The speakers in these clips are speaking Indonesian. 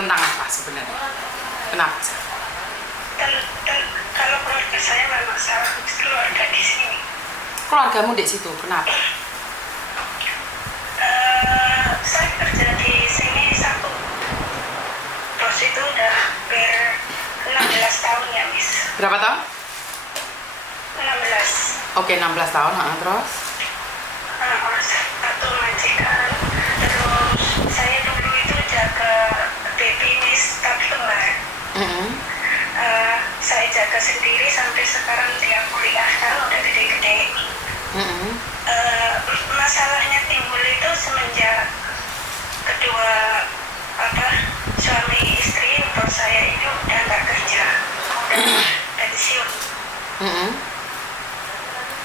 Tentang apa sebenarnya? Kenapa? Kalau keluarga saya memang salah keluarga di sini. Keluargamu di situ, kenapa? Saya kerja di sini satu bos itu udah hampir 16 tahun ya, Miss. Berapa tahun? 16. Oke, 16 tahun, terus? Satu majikan. Terus saya dulu itu jaga baby, Miss, tapi kembar. Saya jaga sendiri sampai sekarang dia kuliah, kan udah gede-gede. Masalahnya timbul itu semenjak kedua suami istri bos saya ini udah nggak kerja, udah pensiun.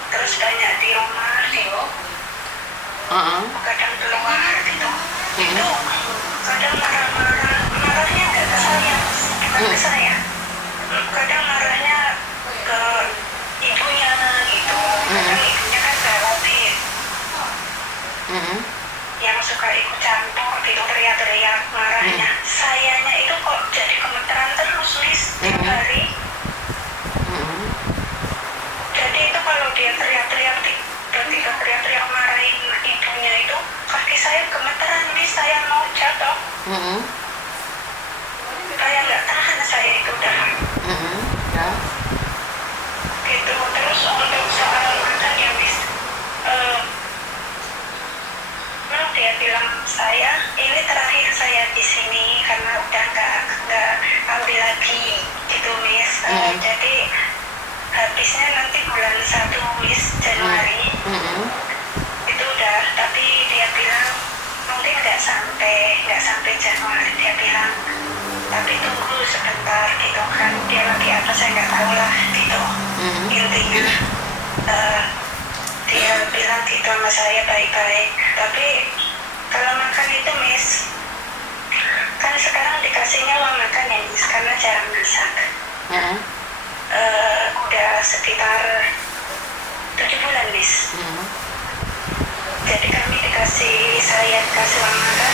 Terus banyak di rumah gitu, kadang keluar gitu. Itu kadang marahnya nggak ke saya, bukan ke saya. Kadang marahnya ke ibunya gitu. Kadang ibunya kan khawatir, yang suka ikut campur gitu, teriak-teriak marahnya. Sayanya itu kok jadi gemeteran terus, Miss, tiap hari. Jadi itu kalau dia teriak-teriak, tiba-tiba teriak-teriak marahin ibunya itu, kaki saya gemeteran, Miss, saya mau jatuh. Kayak nggak tahan saya itu udah. Ya. Gitu. Terus untuk soal makan ya, Miss, dia bilang saya ini terakhir saya di sini karena udah nggak ambil lagi gitu, Miss. Jadi habisnya nanti bulan 1, Miss, Januari. Itu udah, tapi dia bilang mungkin nggak sampai Januari, dia bilang. Tapi tunggu sebentar gitu kan, dia lagi apa saya nggak tahu lah gitu. Intinya dia bilang gitu sama saya baik-baik. Tapi kalau makan itu, Miss, kan sekarang dikasihnya uang makan ya, Miss, karena jarang masak. Udah sekitar 7 bulan, Miss. Jadi kami saya dikasih uang makan,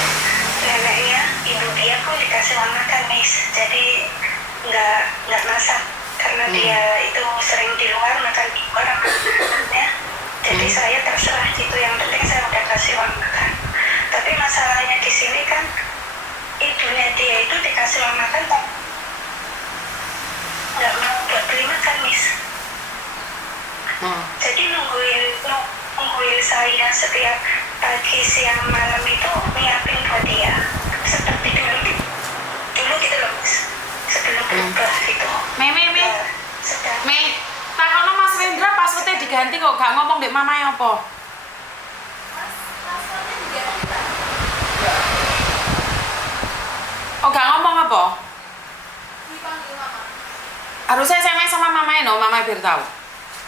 neneknya, ibu dia pun dikasih uang makan, Miss. Jadi nggak masak karena dia itu sering di luar, makan di luar ya. Jadi saya terserah gitu, yang penting saya udah kasih uang makan. Tapi masalahnya di sini kan ibunya dia itu dikasih uang makan kok nggak mau buat beli makan, Miss. Jadi nungguin saya setiap pagi, siang, malam itu nyiapin buat dia seperti dulu gitu loh, Miss, sebelum berubah gitu. Takono Mas Rendra passwordnya diganti kok gak ngomong dek mamae apa? Oh gak ngomong apa? Dipanggil mama. Harusnya SMS sama mamae no, mamae biar tahu.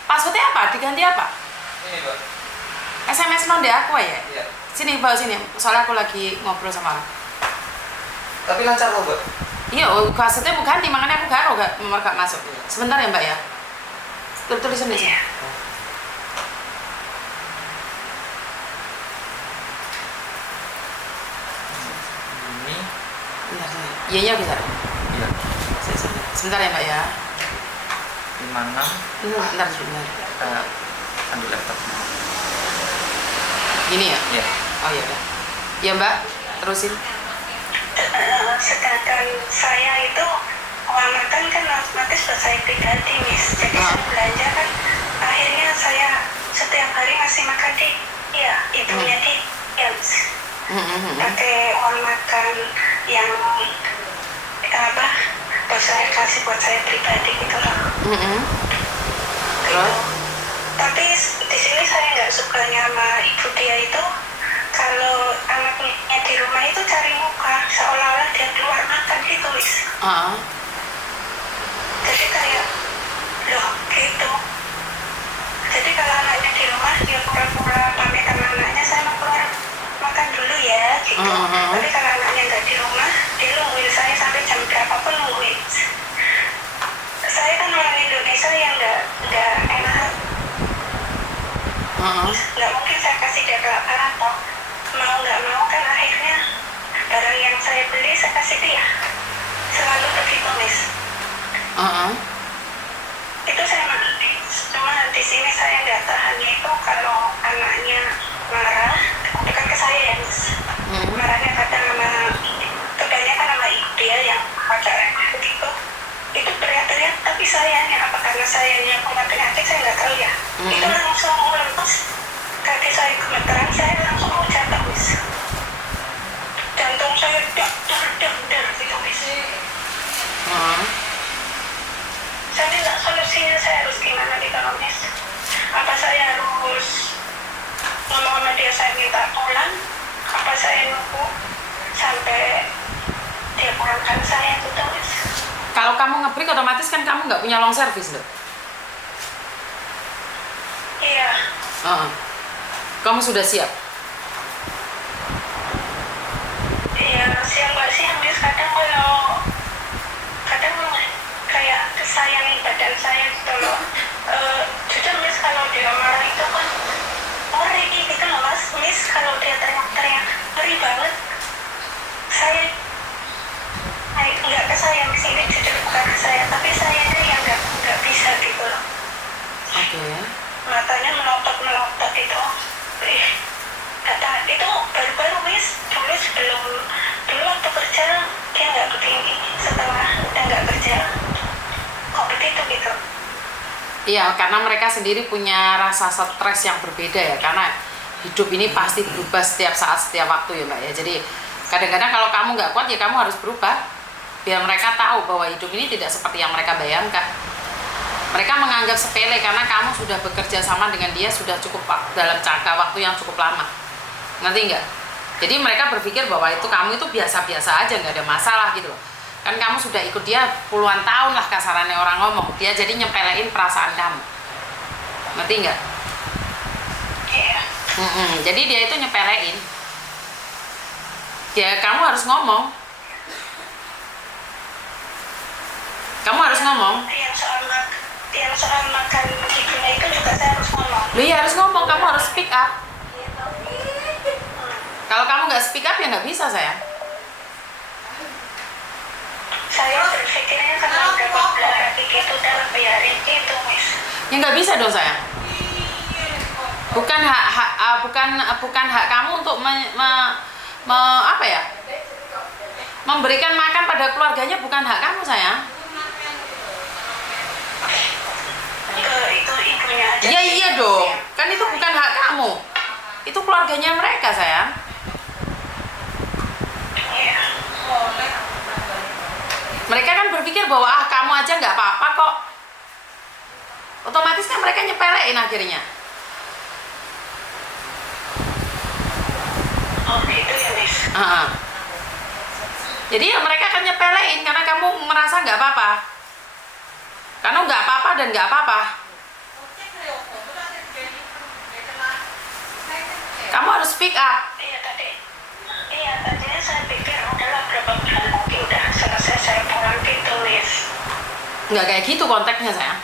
Passwordnya apa? Diganti apa? Ini, Mbak. SMS non deh aku ya? Iya. Sini bawa sini, soalnya aku lagi ngobrol sama orang. Tapi lancar loh, Mbak. Iya, passwordnya mau ganti, makanya aku gak masuk. Sebentar ya Mbak ya. Tulisan di sini. Ini. Bentar saya. Iya bisa. Iya. Sebentar ya Mbak ya. 56. Bentar. Kita ambil laptopnya. Gini ya? Iya. Oh iya udah. Iya Mbak, terusin. Sedangkan saya itu uang makan kan otomatis buat saya pribadi, Miss. Jadi saya belanja kan, akhirnya saya setiap hari ngasih makan dia, ibunya dia, Miss. Pakai uang makan yang buat saya kasih buat saya pribadi gitu loh. Gitu. Tapi di sini saya nggak sukanya sama ibu dia itu, kalau anaknya di rumah itu cari muka seolah-olah dia keluar makan gitu, Miss. Jadi kayak loh gitu. Jadi kalau anaknya di rumah dia pura-pura pamit sama anaknya, saya mau keluar makan dulu ya gitu. Tapi kalau anaknya nggak di rumah, dia nungguin saya sampai jam berapapun nungguin. Saya kan orang Indonesia yang nggak enak. Nggak mungkin saya kasih dia kelaparan toh. Mau nggak mau kan akhirnya barang yang saya saya beli saya kasih dia, selalu begitu Miss. Itu saya mengerti, cuma di sini saya nggak tahannya itu kalau anaknya marah, bukan ke saya ya Miss. Marahnya kadang sama, kebanyakan sama ibu dia yang pacarannya begitu. Itu teriak-teriak, tapi sayangnya apa karena sayangnya punya penyakit saya nggak tahu ya. Itu langsung lepas, kaki saya gemeteran, saya langsung mau jatuh Miss. Jantung saya dar gitu Miss. Saya minta solusinya, saya harus gimana di kalau Miss? Apa saya harus ngomong sama dia saya minta pulang? Apa saya nunggu sampai dia pulangkan saya itu Miss? Kalau kamu ngebreak otomatis kan kamu nggak punya long service loh. Iya. Kamu sudah siap? Iya, siang nggak siang Miss, kadang kayak kesayangan badan saya gitu loh. Jujur Miss, kalau dia marah itu kan ngeri gitu loh Miss, kalau dia teriak-teriak ngeri banget. Saya nggak ke saya Miss, ini jujur bukan ke saya, tapi sayanya yang nggak bisa gitu loh. Oke. Matanya melotot itu. Kata itu baru-baru Miss, dulu waktu kerja dia nggak begini, setelah udah nggak kerja kok begitu gitu. Iya, karena mereka sendiri punya rasa stres yang berbeda ya, karena hidup ini pasti berubah setiap saat, setiap waktu ya Mbak ya. Jadi kadang-kadang kalau kamu nggak kuat ya kamu harus berubah, biar mereka tahu bahwa hidup ini tidak seperti yang mereka bayangkan. Mereka menganggap sepele karena kamu sudah bekerja sama dengan dia sudah cukup dalam jangka waktu yang cukup lama. Ngerti nggak? Jadi mereka berpikir bahwa itu kamu itu biasa-biasa aja, nggak ada masalah gitu loh. Kan kamu sudah ikut dia puluhan tahun lah kasarannya orang ngomong, dia jadi nyepelein perasaan kamu. Ngerti nggak? Iya. Jadi dia itu nyepelein. Ya kamu harus ngomong. Kamu harus ngomong. Yang soal makan gitunya itu juga saya harus ngomong. Iya harus ngomong, kamu harus speak up. Kalau kamu nggak speak up ya nggak bisa sayang. Saya berpikirnya karena udah populer gitu udah biarin gitu Miss. Ya nggak bisa dong sayang. Bukan hak kamu untuk apa ya? Memberikan makan pada keluarganya bukan hak kamu sayang. Itu ibunya aja. Ya iya dong, kan itu bukan hak kamu. Itu keluarganya mereka sayang. Iya. Mereka kan berpikir bahwa kamu aja nggak apa-apa kok. Otomatis kan mereka nyepelein akhirnya. Oh gitu ya Miss. Jadi ya mereka akan nyepelein karena kamu merasa nggak apa-apa. Karena nggak apa-apa dan nggak apa-apa. Kamu harus speak up. Iya tadinya saya pikir udahlah berapa bulan lagi udah selesai saya pulang gitu Miss. Nggak kayak gitu konteksnya sayang.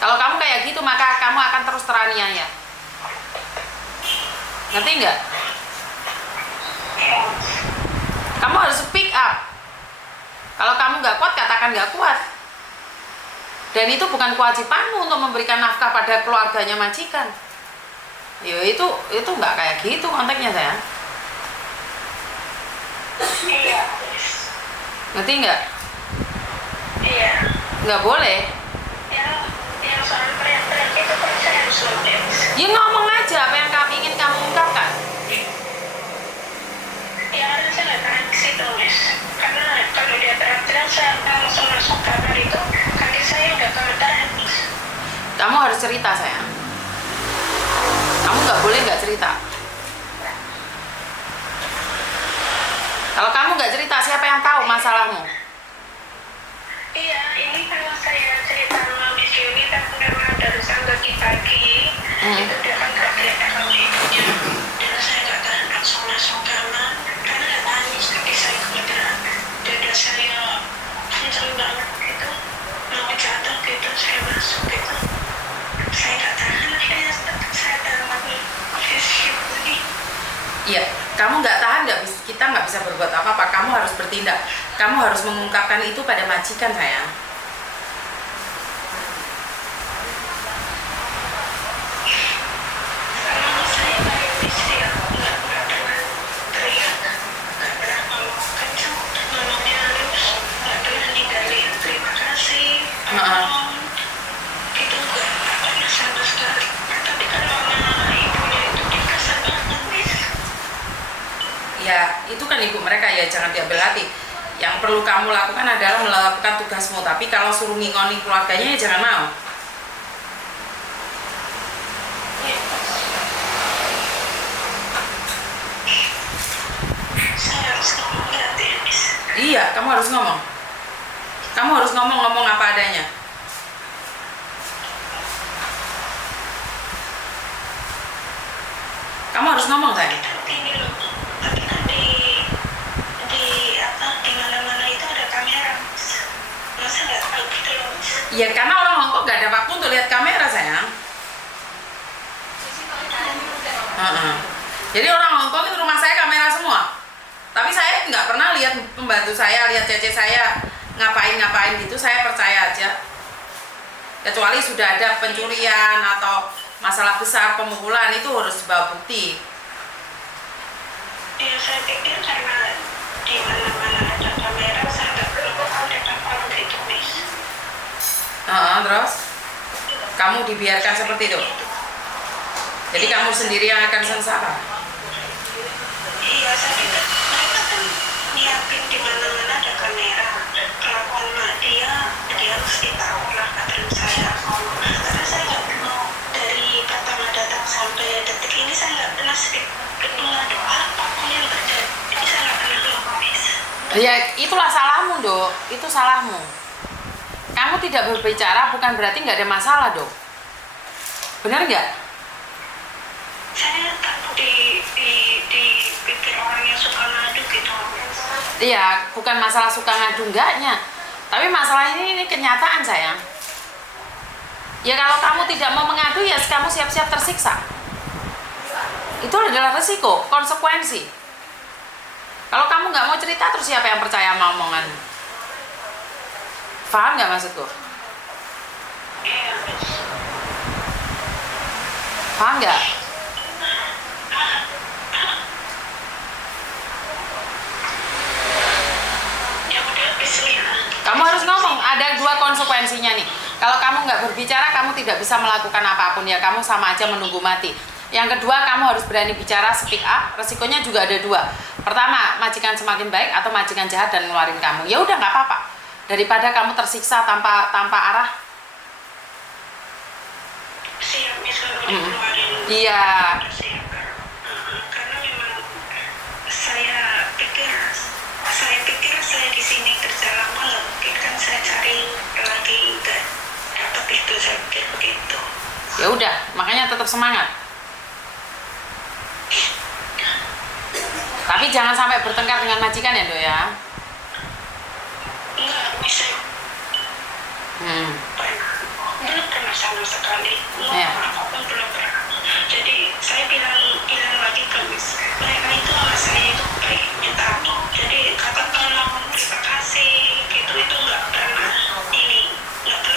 Kalau kamu kayak gitu maka kamu akan terus teraniaya. Ngerti nggak? Iya. Kamu harus speak up. Kalau kamu nggak kuat katakan nggak kuat. Dan itu bukan kewajibanmu untuk memberikan nafkah pada keluarganya majikan. Ya itu nggak kayak gitu konteksnya sayang. Iya. Ngerti nggak? Iya. Nggak boleh. Yang soal teriak-teriak itu kan saya harus ngomong. Ya ngomong aja apa yang kamu ingin kamu ungkapkan. Ya harusnya nggak tahan ke situ Miss. Karena kalau dia teriak-teriak saya langsung masuk kamar itu kaki saya udah gemeteran Miss. Kamu harus cerita sayang. Kamu nggak boleh nggak cerita. Kalau kamu nggak cerita, siapa yang tahu masalahmu? Iya, ini kalau saya cerita sama Miss Yuni kan memang dari pagi itu dia kan nggak kelihatan sama ibunya. Dan saya nggak tahan langsung masuk kamar karena ada tangis kaki saya gemeteran. Dada saya kencang banget gitu, mau jatuh gitu, saya masuk gitu. Saya nggak tahan akhirnya saya taruh lagi. Iya, kamu nggak tahan nggak bisa. Kita nggak bisa berbuat apa-apa. Kamu harus bertindak. Kamu harus mengungkapkan itu pada majikan, sayang. Kalau saya baik istri ya, nggak pernah teriak, nggak pernah ngomong kencang, ngomongnya halus, nggak pernah ninggalin terima kasih, tolong, itu nggak pernah sama sekali. Tapi kalau sama ibunya itu dia kasar banget, Miss. Ya, itu kan ibu mereka, ya jangan diambil hati. Yang perlu kamu lakukan adalah melakukan tugasmu. Tapi kalau suruh ngingoni keluarganya, ya jangan mau. Saya harus ngomong berarti ya, Miss. Iya, kamu harus ngomong. Kamu harus ngomong apa adanya. Kamu harus ngomong, sayang. Tapi ini loh, tapi kan di apa, di mana-mana itu ada kamera, Miss. Masa nggak tahu gitu loh, Miss? Ya karena orang Hongkong gak ada waktu untuk lihat kamera, sayang. Jadi orang Hongkong itu rumah saya kamera semua. Tapi saya nggak pernah lihat pembantu saya, lihat cece saya ngapain gitu. Saya percaya aja. Kecuali sudah ada pencurian atau masalah besar pemukulan, itu harus bawa bukti. Ya saya pikir karena di mana-mana ada kamera, saya nggak perlu ada kapal gitu, Miss. Terus kamu dibiarkan seperti itu. Jadi kamu sendiri yang akan sengsara. Iya, saya pikir mereka kan nyiapin di mana-mana ada kamera. Kelakuan mak dia mesti tahu lah kadang saya. Karena saya nggak pernah dari pertama datang sampai detik ini saya nggak pernah sedikit mengadu apapun yang terjadi. Jadi saya nggak pernah ngomong, Miss. Ya itulah salahmu, Dok. Itu salahmu. Kamu tidak berbicara bukan berarti nggak ada masalah, Dok. Benar nggak? Saya takut dipikir orang yang suka ngadu gitu. Iya, bukan masalah suka ngadu enggaknya. Tapi masalah ini kenyataan, sayang. Ya kalau kamu tidak mau mengadu, ya kamu siap-siap tersiksa. Itu adalah resiko, konsekuensi. Kalau kamu nggak mau cerita, terus siapa yang percaya sama omongan? Paham nggak maksudku? Iya, Miss. Paham nggak? Ya udah, bismillah. Kamu harus ngomong, ada dua konsekuensinya nih. Kalau kamu nggak berbicara, kamu tidak bisa melakukan apapun, ya kamu sama aja menunggu mati. Yang kedua, kamu harus berani bicara, speak up. Resikonya juga ada dua. Pertama, majikan semakin baik atau majikan jahat dan ngeluarin kamu. Ya udah, nggak apa-apa. Daripada kamu tersiksa tanpa arah. Siap, Miss, kalau dikeluarin. Iya. Siap. Karena memang saya pikir saya di sini kerja lama, nggak mungkin kan saya cari lagi nggak dapat itu, saya pikir begitu. Ya udah, makanya tetap semangat. Tapi jangan sampai bertengkar dengan majikan ya, Dok ya. Nggak bisa. Belum pernah sama sekali. Iya. Apapun belum pernah. Jadi saya bilang lagi ke Miss, mereka itu sama saya itu baik, minta ampun. Jadi kata tolong, terima kasih, gitu itu nggak pernah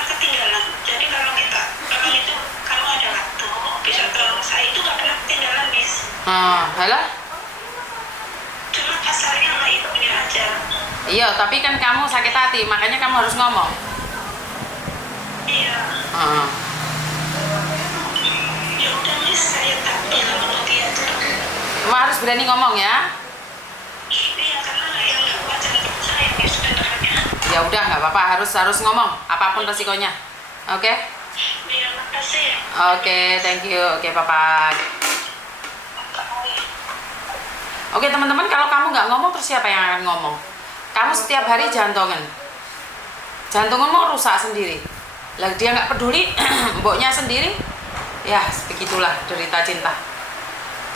ketinggalan. Jadi kalau minta tolong itu kalau ada waktu bisa tolong saya, itu nggak pernah ketinggalan, Miss. Halah? Cuma kasarnya sama ibunya aja. Iya, tapi kan kamu sakit hati, makanya kamu harus ngomong. Iya. Ya udah, Miss, saya tak bilang untuk dia tuh. Kamu harus berani ngomong ya. Iya, karena yang nggak wajar untuk saya, Miss, sebenarnya. Ya udah, nggak apa-apa, harus ngomong apapun resikonya. Oke? Iya, makasih. Oke, thank you. Oke, bye-bye. Oke, teman-teman, kalau kamu nggak ngomong, terus siapa yang akan ngomong? Kamu setiap hari jantungan. Jantungmu rusak sendiri. Lah dia nggak peduli, mboknya sendiri. Ya, begitulah derita cinta.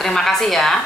Terima kasih ya.